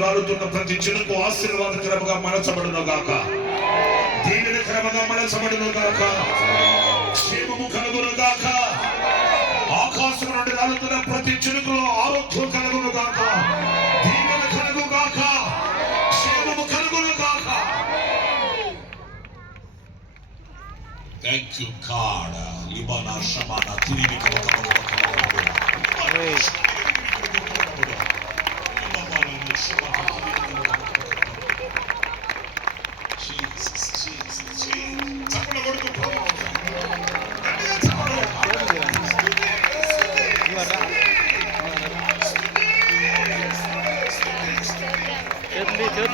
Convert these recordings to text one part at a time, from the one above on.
నుండి రాలుతున్న ప్రతి చినుకు ఆశీర్వాదకరముగా మలచబడును గాక. దీవెనకరముగా మలచబడును గాక. క్షేమము కలుగును గాక. ఆకాశం నుండి రాలుతున్న ప్రతి చినుకులో ఆరోగ్యం కలుగును గాక. దీవెన కలుగు గాక. క్షేమము కలుగును గాక. థ్యాంక్ యూ గాడ్ లిబానా షమానా తిరిగి కమ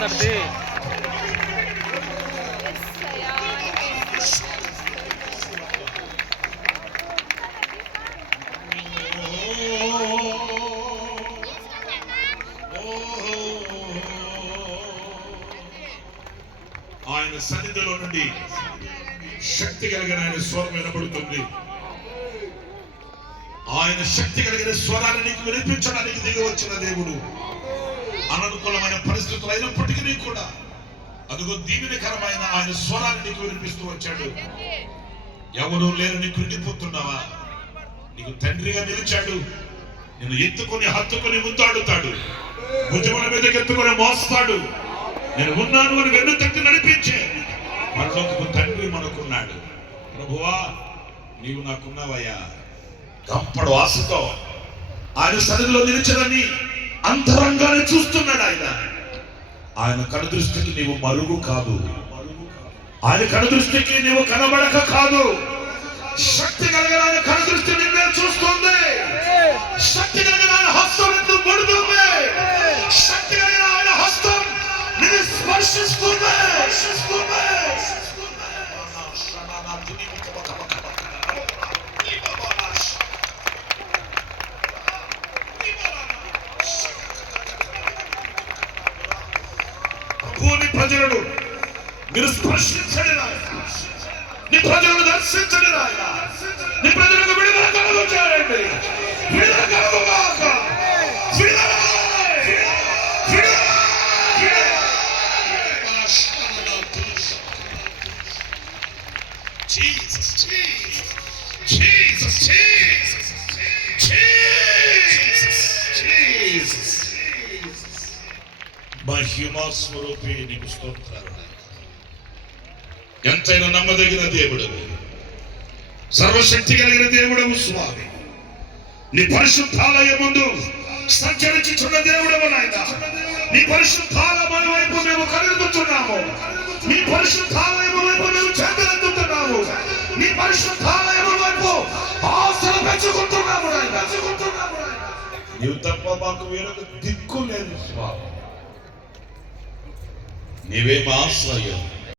చేతులు ఆయన సన్నిధిలో నుండి శక్తి కలిగిన ఆయన స్వరం వినబడుతుంది. ఆయన శక్తి కలిగిన స్వరాన్ని నీకు వినిపించడానికి దిగి వచ్చిన దేవుడు. అననుకూలమైన పరిస్థితులు అయినప్పటికీ కూడా అదిగో దీవెనకరమైన ఆయన స్వరాన్ని నీకు వినిపిస్తూ వచ్చాడు. ఎవరు లేరు నీకు కృంగిపోతున్నావా నీకు తండ్రిగా నిలిచాడు. నేను ఎత్తుకొని హత్తుకొని ముద్దాడుతాడు. భుజముల మీదకి ఎత్తుకొని మోస్తాడు. నేను ఉన్నాను అని వెన్ను తట్టి నడిపించే మనలోకి తండ్రి మనకున్నాడు. ప్రభువా నీవు నాకున్నావయ్యా. గంపడు ఆశతో ఆయన సన్నిధిలో నిలిచదని అంతరంగానే చూస్తున్నాడు ఆయన. ఆయన కనుదృష్టికి నీవు మరుగు కాదు. ఆయన కనుదృష్టికి నీవు కనబడక కాదు. శక్తి కలిగిన ఆయన కనుదృష్టి నిన్నే చూస్తుంది. శక్తి కలిగిన ఆయన హస్తం నిన్ను పడుతుంది శక్తి కలిగిన ఆయన హస్తం నిన్ను స్పర్శిస్తుంది. భూమి ప్రజలను మీరు స్పర్శించండి నాయన. నీ ప్రజలను దర్శించండి నాయన నీ ప్రజలకు విడుదల కలుగు చేయండి విడుదల కలుగు గాక. విడుదల విడుదల Jesus, Jesus, Jesus, Jesus, Jesus, మహిమా స్వరూపి నీకు స్తోత్రాలు. ఎంతైనా నమ్మదగిన దేవుడు. సర్వశక్తి కలిగిన దేవుడవు స్వామి. నీ పరిశుద్ధాలయ ముందు సంచరించుచున్న దేవుడవు నాయన. నీ పరిశుద్ధాలయం వైపు మేము కలుగుతున్నాము నీ పరిశుద్ధాలయం వైపు మేము చేతులందుతున్నాము నీ పరిశుద్ధాలయం వైపు ఆశలు పెంచుకుంటున్నాము పెంచుకుంటున్నాము నీవు తప్ప మాకు వేరొక దిక్కు లేదు స్వామి. నీవే మా ఆశ్రయం